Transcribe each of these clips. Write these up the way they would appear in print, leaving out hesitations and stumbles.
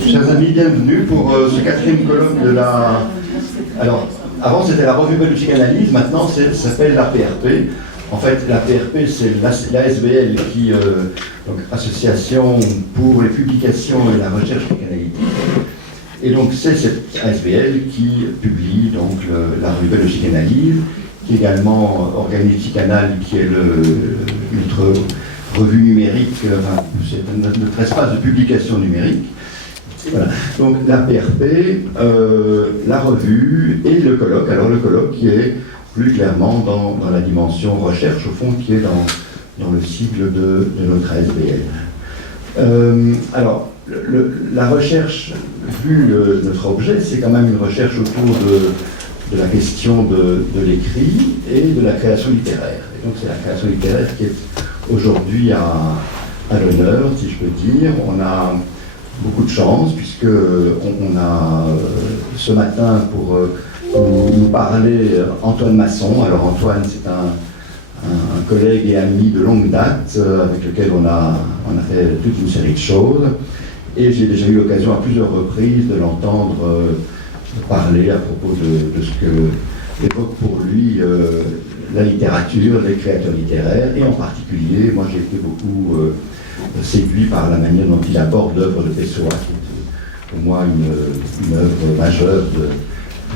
Chers amis, bienvenue pour ce quatrième colloque de la... Alors, avant c'était la Revue belge de psychanalyse, maintenant ça s'appelle l'APRP. En fait, l'APRP c'est l'ASBL qui, donc Association pour les publications et la recherche psychanalytique. Et donc c'est cette ASBL qui publie donc la Revue belge de psychanalyse, qui également organise Psychanal, qui est notre revue numérique, enfin, c'est notre espace de publication numérique. Voilà. Donc la PRP, la revue et le colloque. Alors le colloque qui est plus clairement dans la dimension recherche, au fond, qui est dans le cycle de notre ASBL. Alors, la recherche, vu notre objet, c'est quand même une recherche autour de la question de l'écrit et de la création littéraire. Et donc c'est la création littéraire qui est aujourd'hui à l'honneur, si je peux dire. On a beaucoup de chance, puisque on a ce matin pour nous parler Antoine Masson. Alors Antoine, c'est un collègue et ami de longue date, avec lequel on a fait toute une série de choses. Et j'ai déjà eu l'occasion à plusieurs reprises de l'entendre parler à propos de ce que évoque pour lui la littérature, les créateurs littéraires, et en particulier, moi j'ai été beaucoup séduit par la manière dont il aborde l'œuvre de Pessoa, qui est pour moi une œuvre majeure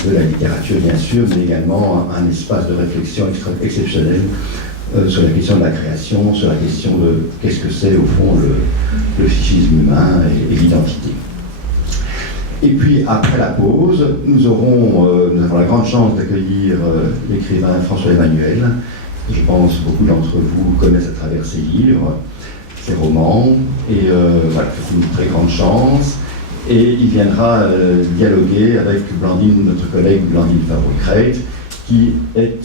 de la littérature, bien sûr, mais également un espace de réflexion exceptionnel sur la question de la création, sur la question de qu'est-ce que c'est au fond le psychisme humain et l'identité. Et puis après la pause, nous avons la grande chance d'accueillir l'écrivain François Emmanuel. Je pense que beaucoup d'entre vous connaissent à travers ses livres, ses romans, et voilà, c'est une très grande chance. Et il viendra dialoguer avec Blandine, notre collègue Blandine Favreau-Crête, qui est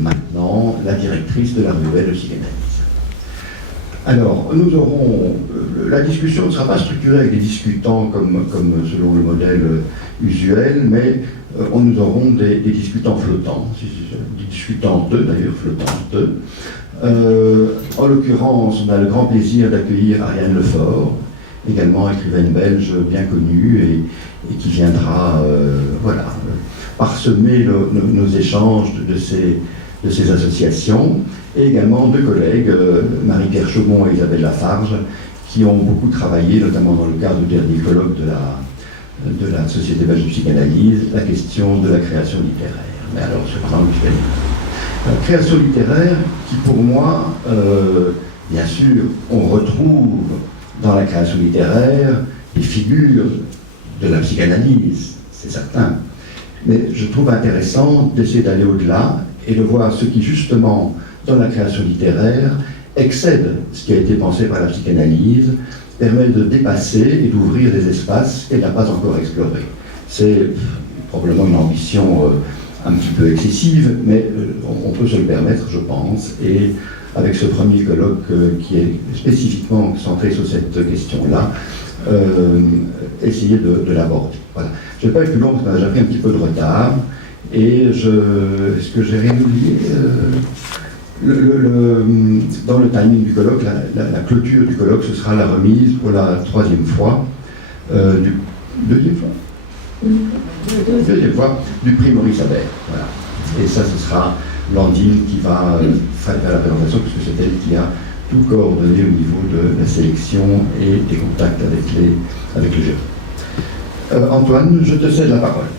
maintenant la directrice de la Revue belge de psychanalyse. Alors, nous aurons... la discussion ne sera pas structurée avec des discutants comme selon le modèle usuel, mais nous aurons des discutants flottants, des discutantes d'ailleurs, flottantes. En l'occurrence, on a le grand plaisir d'accueillir Ariane Lefort, également écrivaine belge bien connue et qui viendra voilà, parsemer nos échanges de ces associations, et également deux collègues, Marie-Pierre Chaumont et Isabelle Lafarge, qui ont beaucoup travaillé, notamment dans le cadre du dernier colloque de la Société belge de psychanalyse, la question de la création littéraire. Mais alors, ce grand la création littéraire qui, pour moi, bien sûr, on retrouve dans la création littéraire des figures de la psychanalyse, c'est certain. Mais je trouve intéressant d'essayer d'aller au-delà et de voir ce qui, justement, dans la création littéraire, excède ce qui a été pensé par la psychanalyse, permet de dépasser et d'ouvrir des espaces qu'elle n'a pas encore explorés. C'est probablement une ambition un petit peu excessive, mais on peut se le permettre, je pense, et avec ce premier colloque qui est spécifiquement centré sur cette question-là, essayer de l'aborder. Voilà. Je ne vais pas être plus long parce qu'on a déjà pris un petit peu de retard, et est-ce que j'ai rien oublié dans le timing du colloque, la clôture du colloque, ce sera la remise pour la troisième fois, deuxième fois, du prix Maurice Habert. Voilà. Et ça, ce sera Blandine qui va faire la présentation, puisque c'est elle qui a tout coordonné au niveau de la sélection et des contacts avec le jury. Antoine, je te cède la parole.